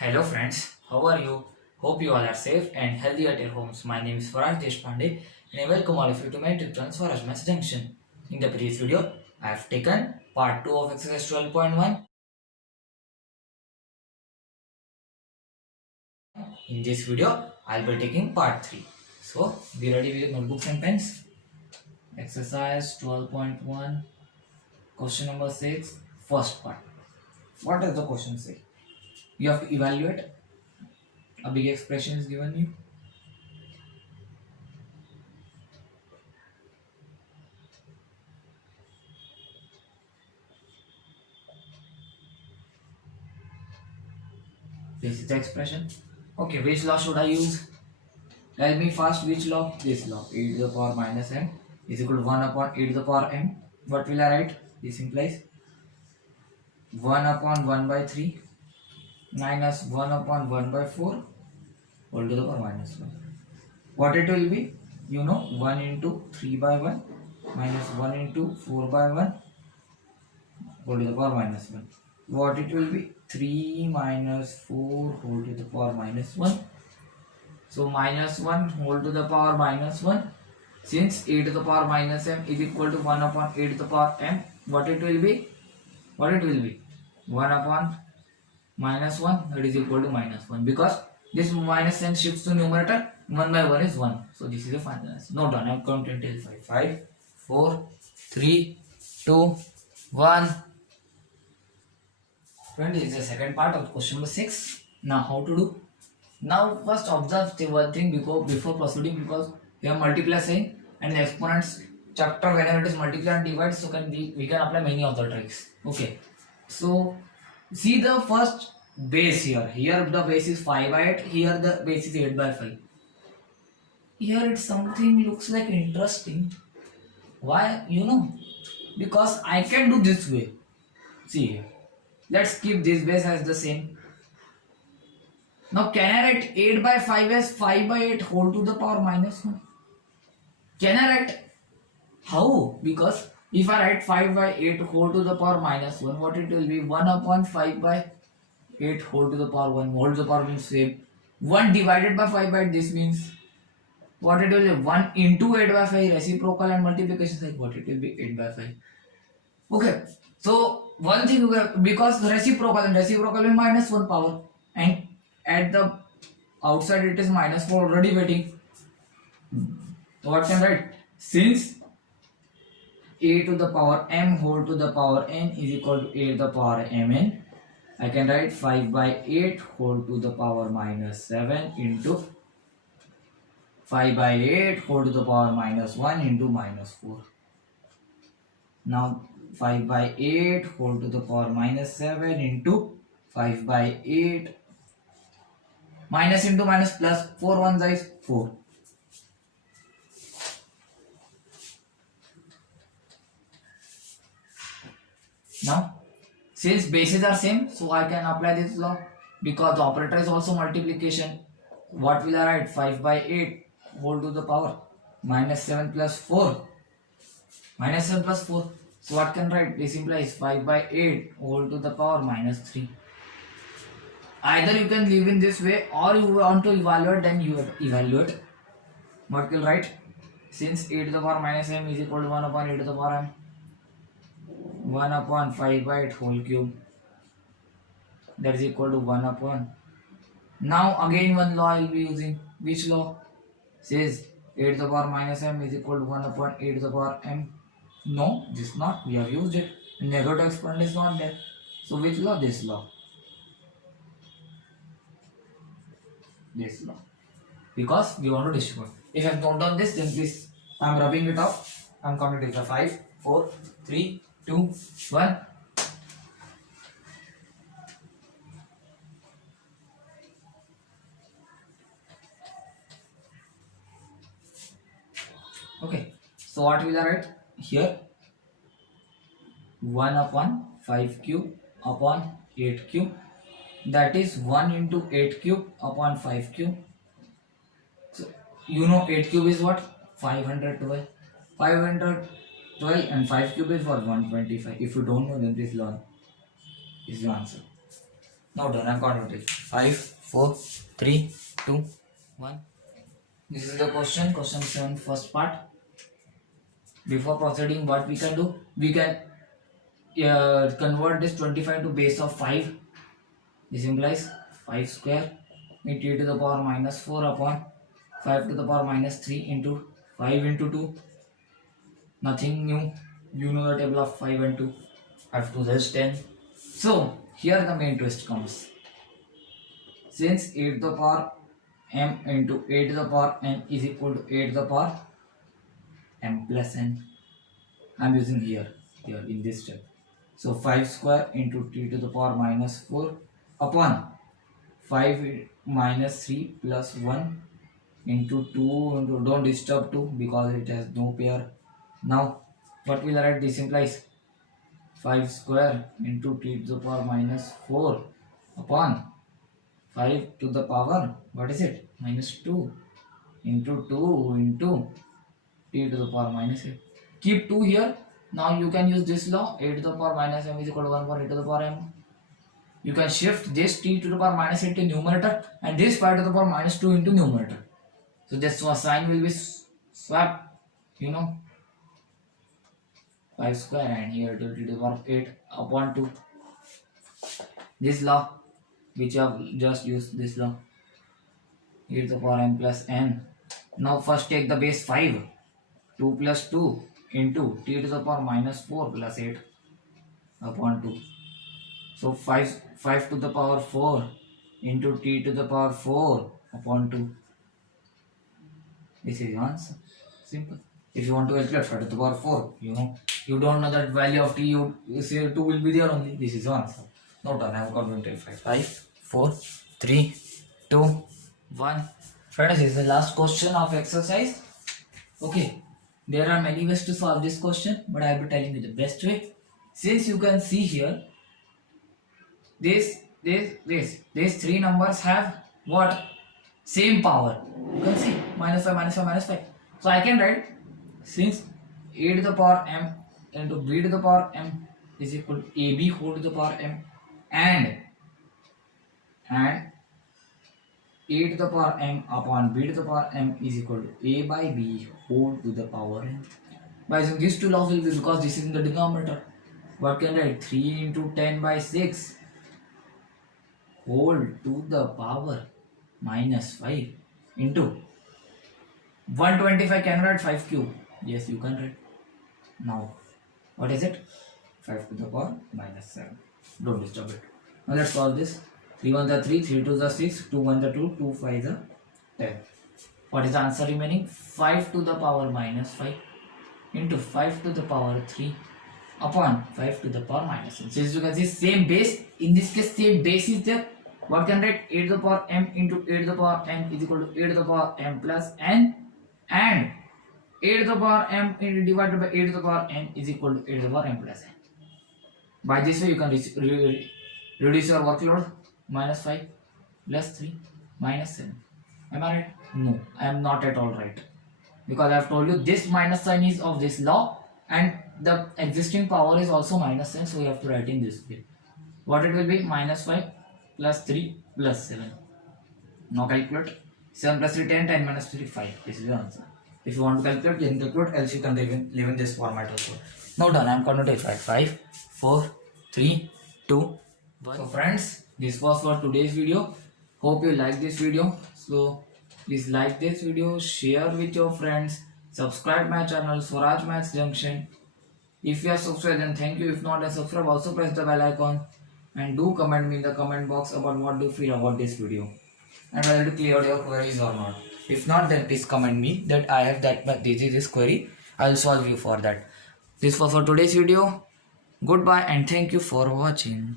Hello friends, how are you? Hope you all are safe and healthy at your homes. My name is Faraj Deshpande and I welcome all of you to my tutorial Swaraj Maths Junction. In the previous video, I have taken part 2 of exercise 12.1. In this video, I will be taking part 3. So, be ready with your notebooks and pens. Exercise 12.1, question number 6, first part. What does the question say? You have to evaluate. A big expression is given you. This is the expression. Okay, which law should I use? Tell me first which law? This law. E to the power minus m is equal to 1 upon e to the power m. What will I write? This implies 1 upon 1 by 3 minus 1 upon 1 by 4 whole to the power minus 1. What it will be? You know, 1 into 3 by 1 minus 1 into 4 by 1 whole to the power minus 1. What it will be? 3 minus 4 whole to the power minus 1. So minus 1 whole to the power minus 1. Since e to the power minus m is equal to 1 upon e to the power m, what it will be? What it will be? 1 upon minus 1, that is equal to minus 1. Because this minus sign shifts to numerator, 1 by 1 is 1. So this is the final answer. Note down, I am counting till 5. 5, 4, 3, 2, 1. Friend, this is the second part of question number 6. Now how to do? Now first observe the one thing before proceeding, because we have multiply sign and the exponents chapter whenever it is multiply and divide, so we can apply many other tricks. Okay, so see the first base here. Here the base is 5 by 8. Here the base is 8 by 5. Here it's something looks like interesting. Why? You know, because I can do this way. See here. Let's keep this base as the same. Now can I write 8 by 5 as 5 by 8 whole to the power minus 1? Can I write? How? Because if I write 5 by 8 whole to the power minus 1, what it will be? 1 upon 5 by 8 whole to the power 1. Whole to the power means same. 1 divided by 5 by 8, this means what it will be? 1 into 8 by 5, reciprocal and multiplication side, what it will be? 8 by 5. Okay, so one thing, because reciprocal means minus 1 power, and at the outside it is minus 4 already waiting. So what can I write? Since a to the power m whole to the power n is equal to a to the power mn, I can write 5 by 8 whole to the power minus 7 into 5 by 8 whole to the power minus 1 into minus 4. Now 5 by 8 whole to the power minus 7 into 5 by 8 minus into minus plus, 4 1 is 4. Now since bases are same, so I can apply this law, because the operator is also multiplication. What will I write? 5 by 8 whole to the power minus 7 plus 4. Minus 7 plus 4. So what can I write? This implies 5 by 8 whole to the power minus 3. Either you can leave in this way, or you want to evaluate, then you evaluate. What will write? Since e to the power minus m is equal to 1 upon e to the power m, 1 upon 5 by 8 whole cube, that is equal to 1 upon. Now again one law I will be using. Which law? Says a to the power minus m is equal to 1 upon a to the power m. No, this not. We have used it. Negative exponent is not there. So which law? This law. This law. Because we want to distribute. If I have not done this, then please, I am rubbing it off. I am counting it. 5, 4, 3, 2, 1. Okay, so what will I write here? 1 upon 5 cube upon 8 cube, that is 1 into 8 cube upon 5 cube. So you know 8 cube is what? 512. 512 and 5 cube is what? 125. If you don't know, then please learn. Is the answer. Now done. I'm counting it. 5, 4, 3, 2, 1. This is the question. Question 7, first part. Before proceeding, what we can do? We can convert this 25 to base of 5. This implies 5 square into e to the power minus 4 upon 5 to the power minus 3 into 5 into 2. Nothing new. You know the table of 5 and 2. 5 to this 10. So here the main twist comes. Since e to the power m into a to the power n is equal to a to the power m plus n, I am using here in this step. So 5 square into t to the power minus 4 upon 5 minus 3 plus 1 into 2 into, don't disturb 2 because it has no pair. Now what will I write? This implies 5 square into t to the power minus 4 upon 5 to the power, what is it? Minus 2 into 2 into t to the power minus 8. Keep 2 here. Now you can use this law. A to the power minus m is equal to 1 upon a to the power m. You can shift this t to the power minus 8 to numerator and this 5 to the power minus 2 into numerator. So this sign will be swapped, 5 square and here to t to the power 8 upon 2. This law, which I have just used, this law, e to the power m plus n. Now first take the base 5, 2 plus 2 into t to the power minus 4 plus 8 upon 2. So 5 to the power 4 into t to the power 4 upon 2. This is answer. Simple. If you want to calculate 5 to the power 4, you don't know that value of t, you say 2 will be there only. This is answer. Note down, I have got until 5. 5, 4, 3, 2, 1. Friends, this is the last question of exercise. Okay. There are many ways to solve this question, but I will be telling you the best way. Since you can see here, these 3 numbers have what? Same power. You can see minus 5, minus 5, minus 5. So I can write, since a to the power m into b to the power m is equal to ab whole to the power m and a to the power m upon b to the power m is equal to a by b whole to the power n. By using these two laws will be, because this is in the denominator, what can I write? 3 into 10 by 6 whole to the power minus 5 into 125. Can write 5 cube? Yes, you can write. Now what is it? 5 to the power minus 7. Don't disturb it. Now let's solve this. 3 1 the 3, 3 2 the 6, 2 1 the 2, 2 5 the 10. What is the answer remaining? 5 to the power minus 5 into 5 to the power 3 upon 5 to the power minus 7. Since you can see same base, in this case same base is there. What can write? A to the power m into a to the power n is equal to a to the power m plus n, and a to the power m divided by a to the power n is equal to a to the power m plus n. By this way you can reduce your workload. Minus 5 plus 3 minus 7. Am I right? No, I am not at all right. Because I have told you this minus sign is of this law and the existing power is also minus sign, so we have to write in this way. What it will be? Minus 5 plus 3 plus 7. Now calculate. 7 plus 3 10, 10 minus 3 5. This is the answer. If you want to calculate, then calculate, else you can leave in this format also. Now done. I am going to take 5, 4, 3, 2, 1. So friends, this was for today's video. Hope you like this video. So please like this video, share with your friends, subscribe my channel Swaraj Maths Junction. If you are subscribed, then thank you. If not, then subscribe. Also press the bell icon and do comment me in the comment box about what do you feel about this video and whether to clear your queries or not. If not, then please comment me that I have this query. I will solve you for that. This was for today's video. Goodbye and thank you for watching.